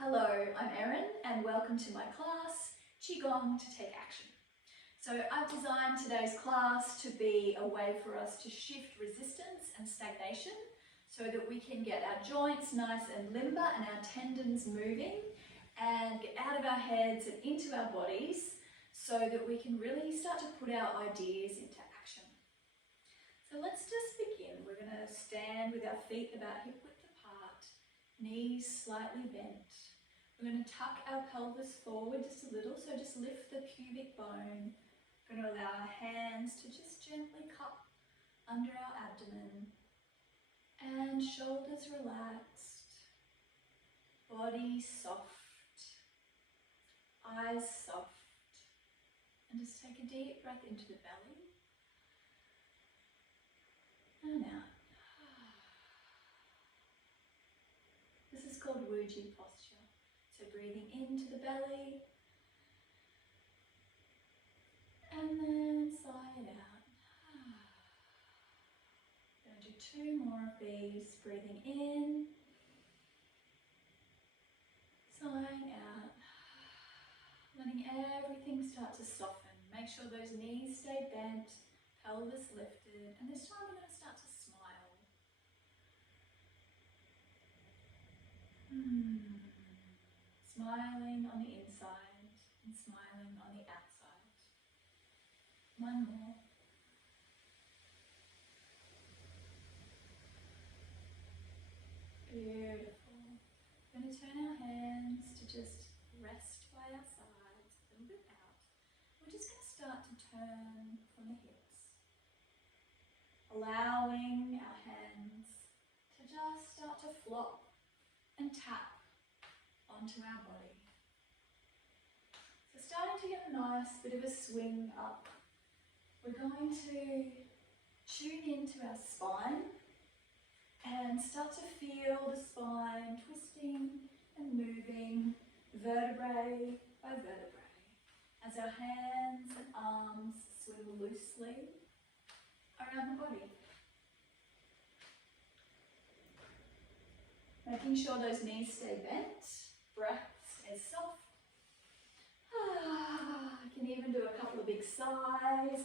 Hello, I'm Erin and welcome to my class, Gong to Take Action. So I've designed today's class to be a way for us to shift resistance and stagnation so that we can get our joints nice and limber and our tendons moving and get out of our heads and into our bodies so that we can really start to put our ideas into action. So let's just begin. We're going to stand with our feet about hip width apart, knees slightly bent. We're going to tuck our pelvis forward just a little, so just lift the pubic bone. We're going to allow our hands to just gently cup under our abdomen and shoulders relaxed, body soft, eyes soft, and just take a deep breath into the belly and out. This is called Wuji posture. So breathing into the belly and then sigh it out. Going to do two more of these. Breathing in, sighing out, letting everything start to soften. Make sure those knees stay bent, pelvis lifted, and this time we're going to start to smile. Smiling on the inside and smiling on the outside. One more. Beautiful. We're going to turn our hands to just rest by our sides, a little bit out. We're just going to start to turn from the hips, allowing our hands to just start to flop and tap onto our body. So starting to get a nice bit of a swing up, we're going to tune into our spine and start to feel the spine twisting and moving vertebrae by vertebrae as our hands and arms swing loosely around the body. Making sure those knees stay bent, breath stays soft. You can even do a couple of big sighs.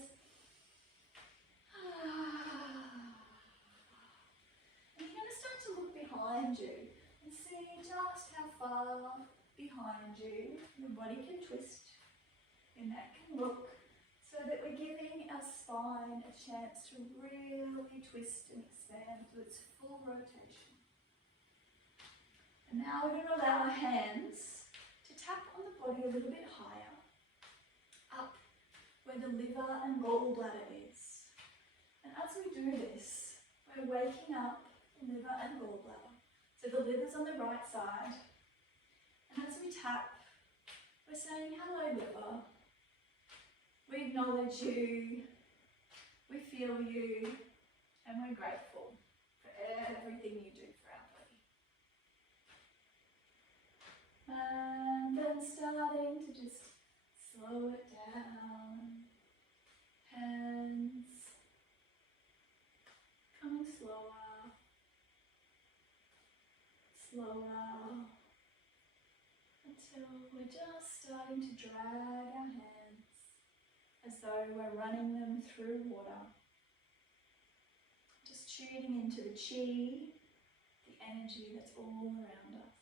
And you're going to start to look behind you and see just how far behind you your body can twist, your neck can look, so that we're giving our spine a chance to really twist and expand to its full rotation. And now we're going to allow our hands to tap on the body a little bit higher, up where the liver and gallbladder is. And as we do this, we're waking up the liver and gallbladder. So the liver's on the right side. And as we tap, we're saying, hello liver. We acknowledge you, we feel you, and we're grateful for everything you do for our body. And then starting to just slow it down. Hands coming slower, slower, until we're just starting to drag our hands as though we're running them through water. Just tuning into the chi, the energy that's all around us.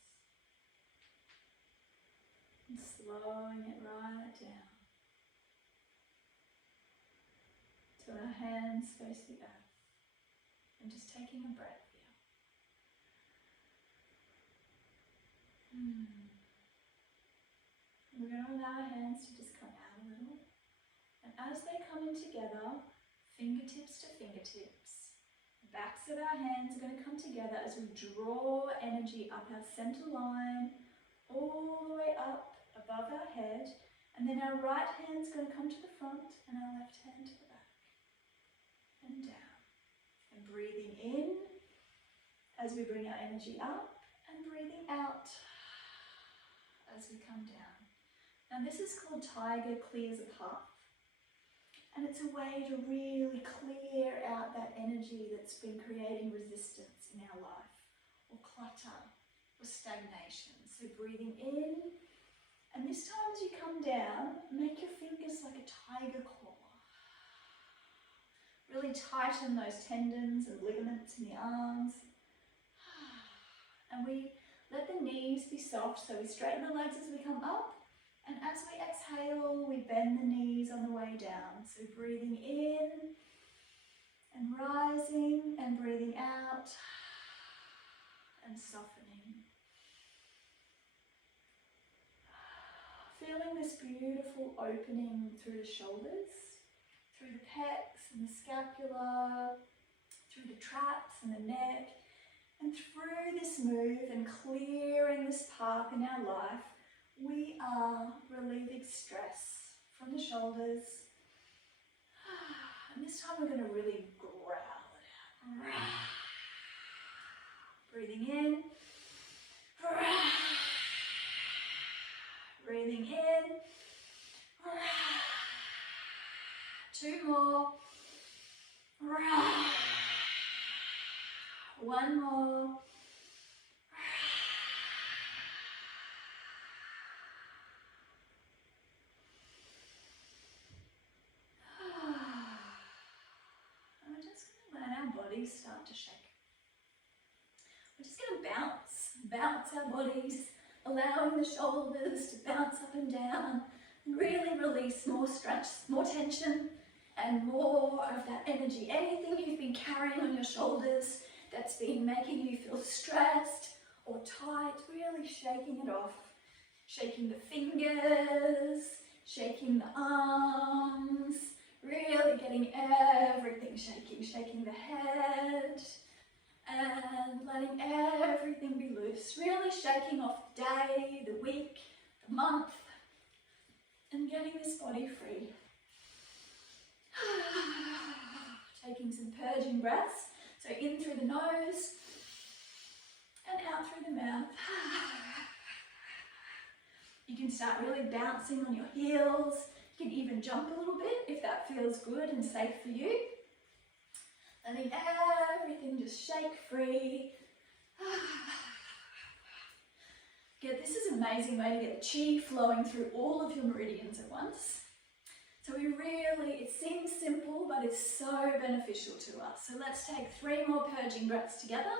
And slowing it right down till our hands face the earth. And just taking a breath here. We're going to allow our hands to just come out a little. And as they come in together, fingertips to fingertips, the backs of our hands are going to come together as we draw energy up our center line, all the way up above our head, and then our right hand's going to come to the front and our left hand to the back and down. And breathing in as we bring our energy up and breathing out as we come down. Now this is called Tiger Clears a Path, and it's a way to really clear out that energy that's been creating resistance in our life or clutter or stagnation. So breathing in, and this time as you come down, make your fingers like a tiger claw. Really tighten those tendons and ligaments in the arms. And we let the knees be soft, so we straighten the legs as we come up. And as we exhale, we bend the knees on the way down. So breathing in and rising and breathing out and softening. Feeling this beautiful opening through the shoulders, through the pecs and the scapula, through the traps and the neck, and through this move and clearing this path in our life, we are relieving stress from the shoulders. And this time we're going to really growl it out. Breathing in. Breathing in. 2 more. 1 more. And we're just going to let our bodies start to shake. We're just going to bounce our bodies, allowing the shoulders to bounce up and down, and really release more stress, more tension, and more of that energy. Anything you've been carrying on your shoulders that's been making you feel stressed or tight, really shaking it off. Shaking the fingers, shaking the arms, really getting everything shaking. Shaking the head, and letting everything be loose. Really shaking off the day, the week, the month, and getting this body free. Taking some purging breaths. So in through the nose and out through the mouth. You can start really bouncing on your heels. You can even jump a little bit if that feels good and safe for you. Letting everything just shake free. This is an amazing way to get the chi flowing through all of your meridians at once. So it seems simple, but it's so beneficial to us. So let's take 3 more purging breaths together.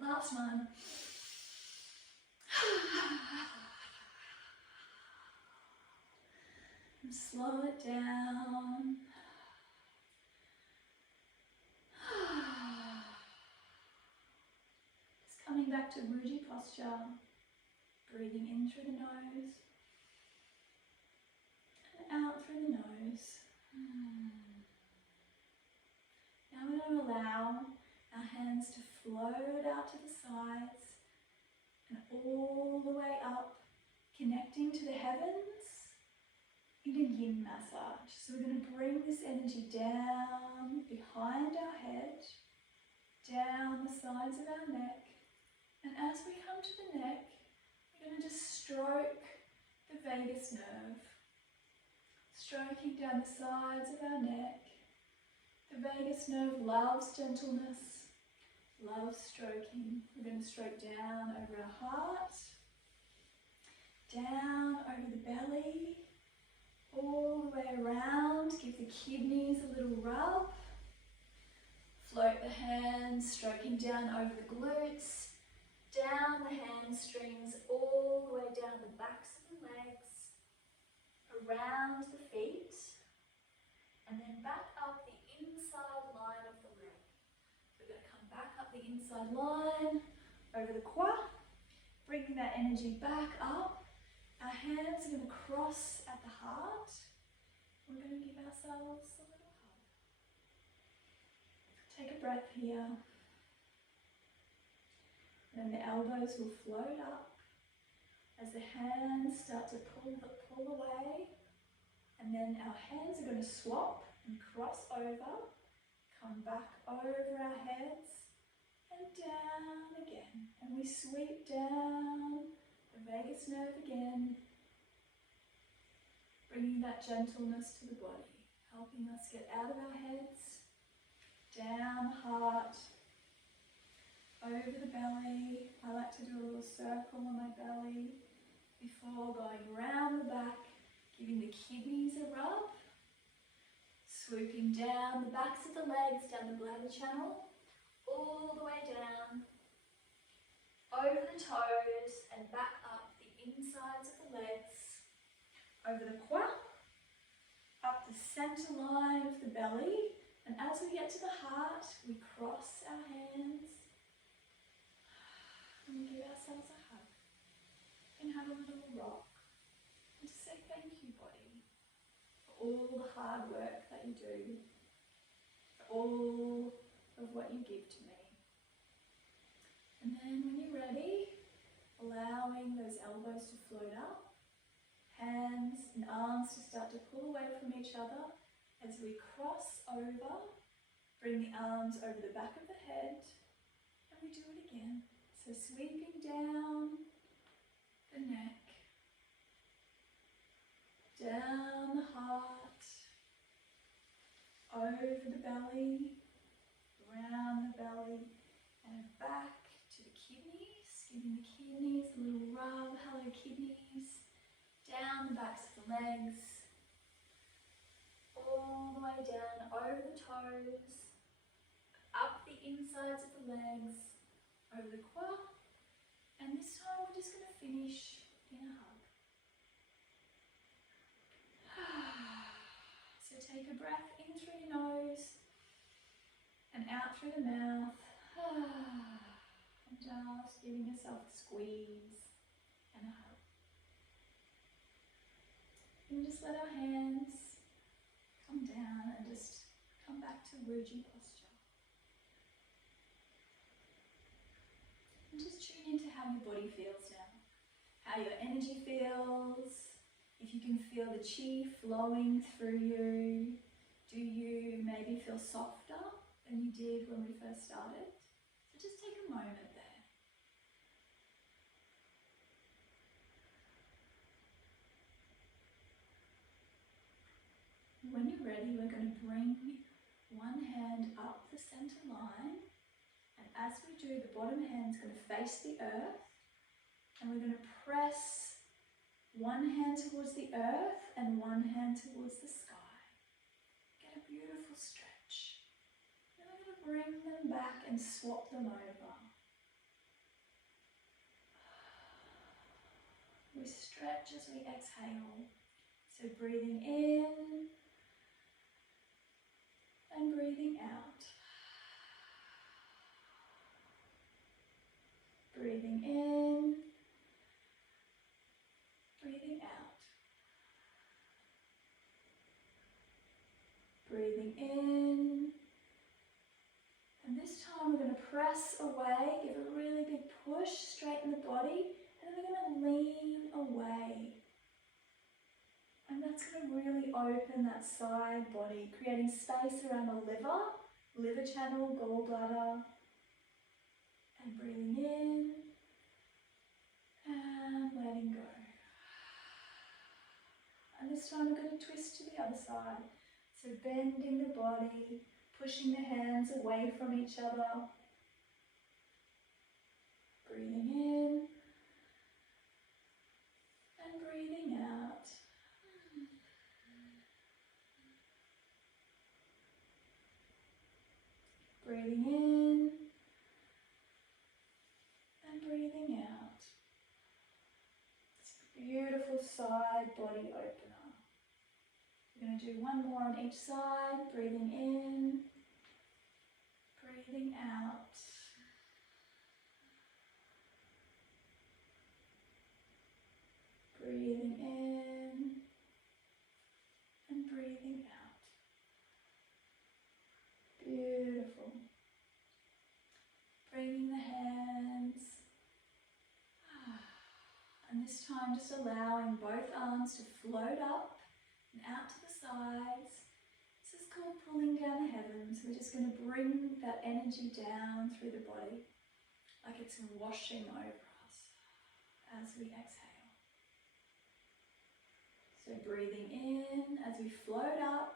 Last one. And slow it down. Just coming back to Ruji posture. Breathing in through the nose. And out through the nose. Now we're going to allow our hands to float out to the sides and all the way up, connecting to the heavens in a yin massage. So we're going to bring this energy down behind our head, down the sides of our neck, and as we come to the neck, we're going to just stroke the vagus nerve, stroking down the sides of our neck. The vagus nerve loves gentleness, loves stroking. We're going to stroke down over our heart, down over the belly, all the way around. Give the kidneys a little rub. Float the hands, stroking down over the glutes, down the hamstrings, all the way down the backs of the legs, around the feet, and then back up the inside line of the leg. So we're going to come back up the inside line, over the quad, bringing that energy back up. Our hands are going to cross at the heart. We're going to give ourselves a little hug. Take a breath here. Then the elbows will float up as the hands start to pull away. And then our hands are going to swap and cross over, come back over our heads and down again. And we sweep down the vagus nerve again, bringing that that gentleness to the body, helping us get out of our heads, down the heart, over the belly. I like to do a little circle on my belly before going around the back, giving the kidneys a rub, swooping down the backs of the legs, down the bladder channel, all the way down, over the toes and back up the insides of the legs, over the quad, up the center line of the belly, and as we get to the heart, we cross our hands and we give ourselves a hug and have a little rock and just say thank you, body, for all the hard work that you do, for all of what you give to me. And then when you're ready, allowing those elbows to float up, hands and arms to start to pull away from each other as we cross over, bring the arms over the back of the head, and we do it again. So sweeping down the neck, down the heart, over the belly, around the belly, and back to the kidneys, giving the kidneys a little rub. Hello kidneys, down the backs of the legs, all the way down over the toes, up the insides of the legs, over the quad, and this time we're just going to finish in a hug. So take a breath in through your nose and out through the mouth, and just giving yourself a squeeze and a hug. And just let our hands come down and just come back to Ruji posture. And just tune into how your body feels now, how your energy feels, if you can feel the chi flowing through you. Do you maybe feel softer than you did when we first started? So just take a moment there. When you're ready, we're going to bring one hand up the center line, and as we do, the bottom hand's going to face the earth, and we're going to press one hand towards the earth and one hand towards the sky. Get a beautiful stretch. Then we're going to bring them back and swap them over. We stretch as we exhale. So breathing in and breathing out. Breathing in, breathing out. Breathing in. And this time we're going to press away, give a really big push, straighten the body, and then we're going to lean away. And that's going to really open that side body, creating space around the liver channel, gallbladder. And breathing in and letting go. And this time we're going to twist to the other side. So bending the body, pushing the hands away from each other. Breathing in and breathing out. Breathing in and breathing out. It's a beautiful side body opener. We're going to do one more on each side. Breathing in, breathing out. Breathing in and breathing out. Beautiful. Bringing the hands, and this time just allowing both arms to float up and out to the sides. This is called pulling down the heavens. We're just going to bring that energy down through the body, like it's washing over us as we exhale. So So breathing in as we float up,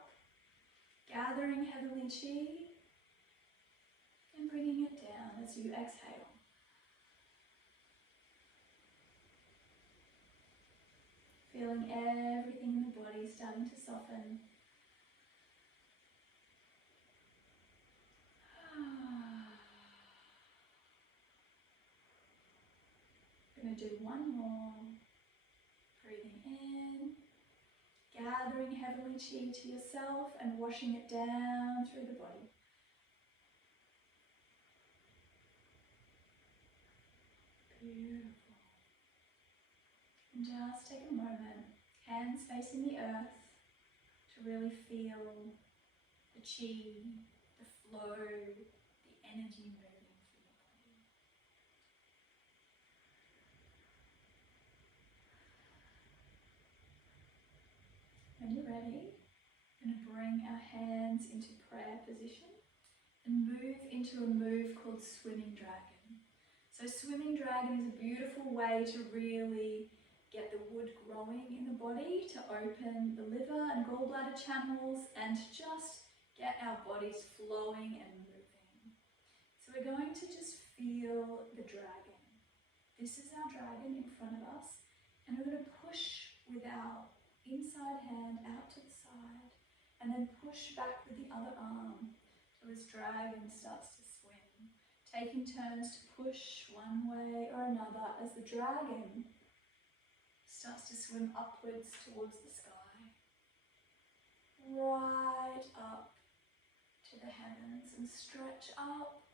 gathering heavenly chi, and bringing it down as you exhale. Feeling everything in the body starting to soften. Going to do one more. Breathing in, gathering heavenly chi to yourself and washing it down through the body. Beautiful. And just take a moment, hands facing the earth, to really feel the chi, the flow, the energy moving through your body. When you're ready, we're going to bring our hands into prayer position and move into a move called swimming dragon. So swimming dragon is a beautiful way to really get the wood growing in the body, to open the liver and gallbladder channels, and to just get our bodies flowing and moving. So we're going to just feel the dragon. This is our dragon in front of us, and we're going to push with our inside hand out to the side, and then push back with the other arm till this dragon starts to swim, taking turns to push one way or another as the dragon starts to swim upwards towards the sky, right up to the heavens, and stretch up,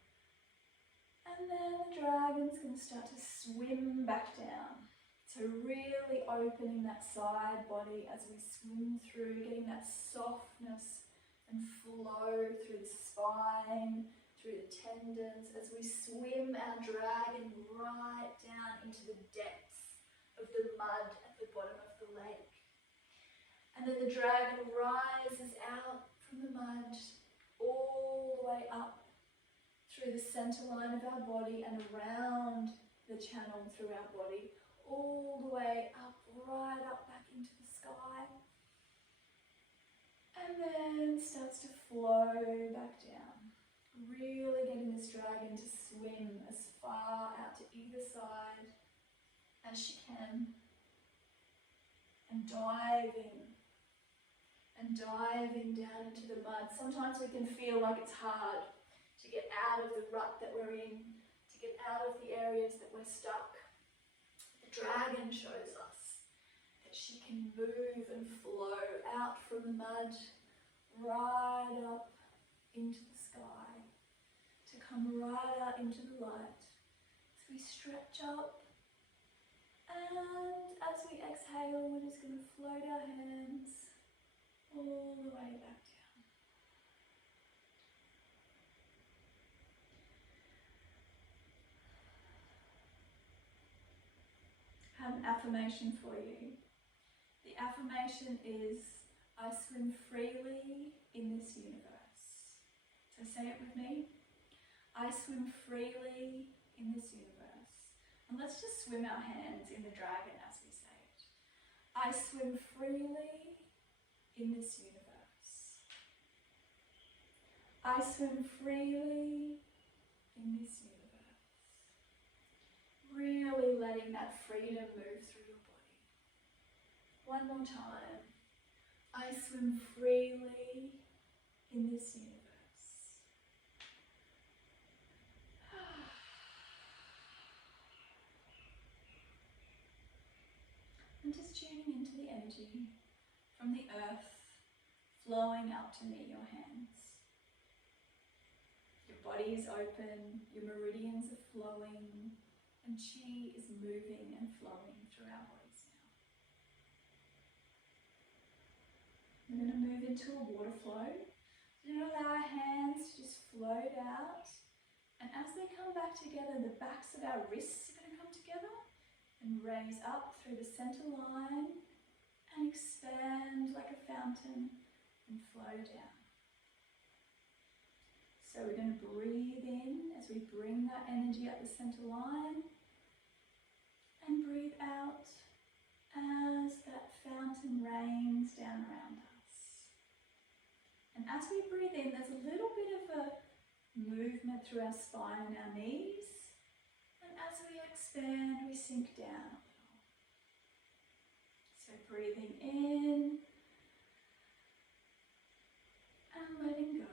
and then the dragon's going to start to swim back down. So really opening that side body as we swim through, getting that softness and flow through the spine, through the tendons, as we swim our dragon right down into the depths of the mud at the bottom of the lake. And then the dragon rises out from the mud all the way up through the center line of our body and around the channel through our body, all the way up, right up back into the sky. And then starts to flow back down, really getting this dragon to swim as far out to either side as she can, and diving down into the mud. Sometimes we can feel like it's hard to get out of the rut that we're in, to get out of the areas that we're stuck. The dragon shows us that she can move and flow out from the mud, right up into the sky, to come right out into the light. So we stretch up, and as we exhale, we're just going to float our hands all the way back down. I have an affirmation for you. The affirmation is, I swim freely in this universe. So say it with me. I swim freely in this universe. And let's just swim our hands in the dragon as we say it. I swim freely in this universe. I swim freely in this universe. Really letting that freedom move through your body. One more time. I swim freely in this universe. And just tuning into the energy from the earth flowing up to meet your hands. Your body is open, your meridians are flowing, and chi is moving and flowing through our bodies now. We're going to move into a water flow. We're going to allow our hands to just float out, and as they come back together, the backs of our wrists are going to come together and raise up through the center line and expand like a fountain and flow down. So we're going to breathe in as we bring that energy up the center line, and breathe out as that fountain rain And as we breathe in, there's a little bit of a movement through our spine and our knees. And as we expand, we sink down. So breathing in and letting go.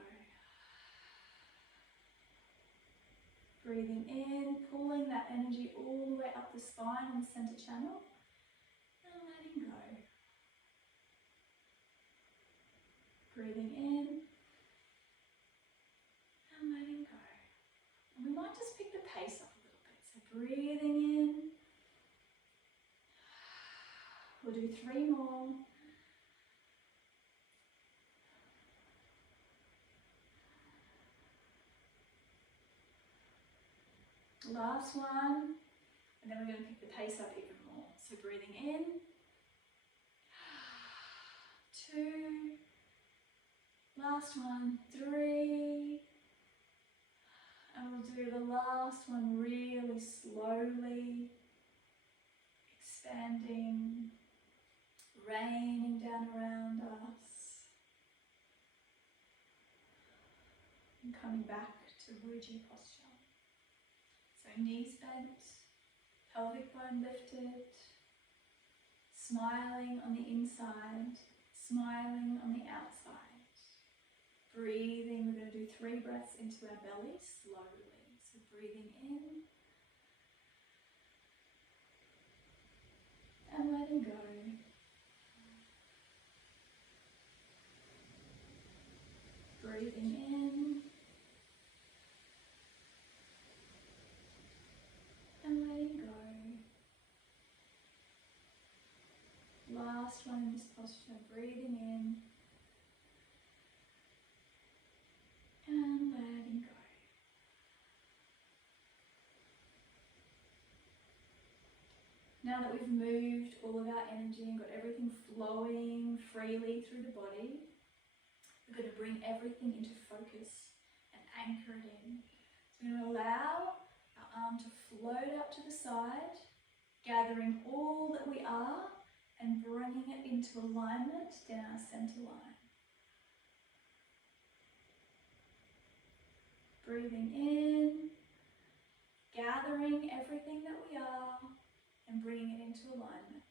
Breathing in, pulling that energy all the way up the spine and the center channel, and letting go. Breathing in and letting go. And we might just pick the pace up a little bit. So breathing in. We'll do 3 more. Last one. And then we're going to pick the pace up even more. So breathing in. 2. Last one. 3. And we'll do the last one really slowly. Expanding. Raining down around us. And coming back to Wuji posture. So knees bent, pelvic bone lifted, smiling on the inside, smiling on the outside. Breathing, we're going to do 3 breaths into our belly slowly. So breathing in and letting go. Breathing in and letting go. Last one in this posture, breathing in and letting go. Now that we've moved all of our energy and got everything flowing freely through the body, we're going to bring everything into focus and anchor it in. So we're going to allow our arm to float up to the side, gathering all that we are and bringing it into alignment down our center line. Breathing in, gathering everything that we are and bringing it into alignment.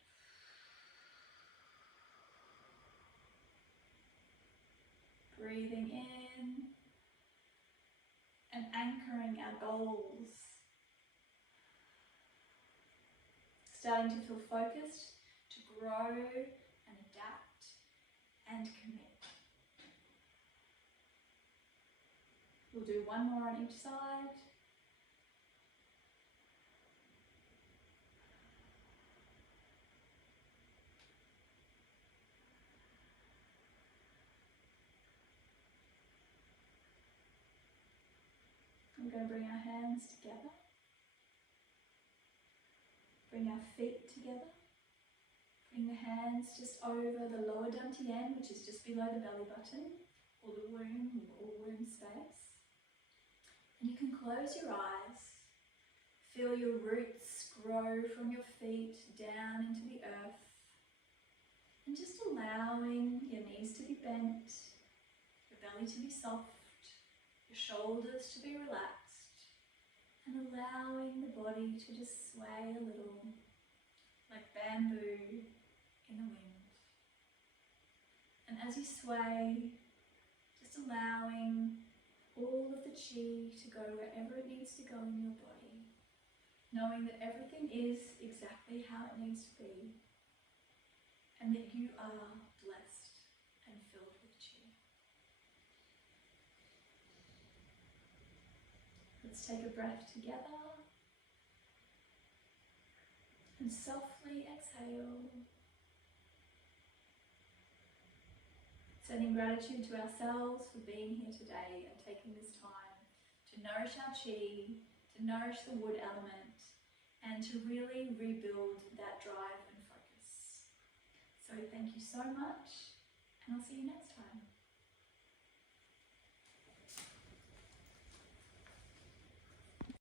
Breathing in and anchoring our goals. Starting to feel focused, to grow and adapt and commit. We'll do 1 more on each side. We're going to bring our hands together. Bring our feet together. Bring the hands just over the lower dantian, which is just below the belly button, or the womb, or womb space. And you can close your eyes. Feel your roots grow from your feet down into the earth. And just allowing your knees to be bent, your belly to be soft, your shoulders to be relaxed, and allowing the body to just sway a little, like bamboo in the wind. And as you sway, just allowing all of the chi to go wherever it needs to go in your body, knowing that everything is exactly how it needs to be, and that you are blessed and filled with chi. Let's take a breath together and softly exhale. Sending gratitude to ourselves for being here today and taking this time to nourish our chi, to nourish the wood element, and to really rebuild that drive and focus. So thank you so much, and I'll see you next time.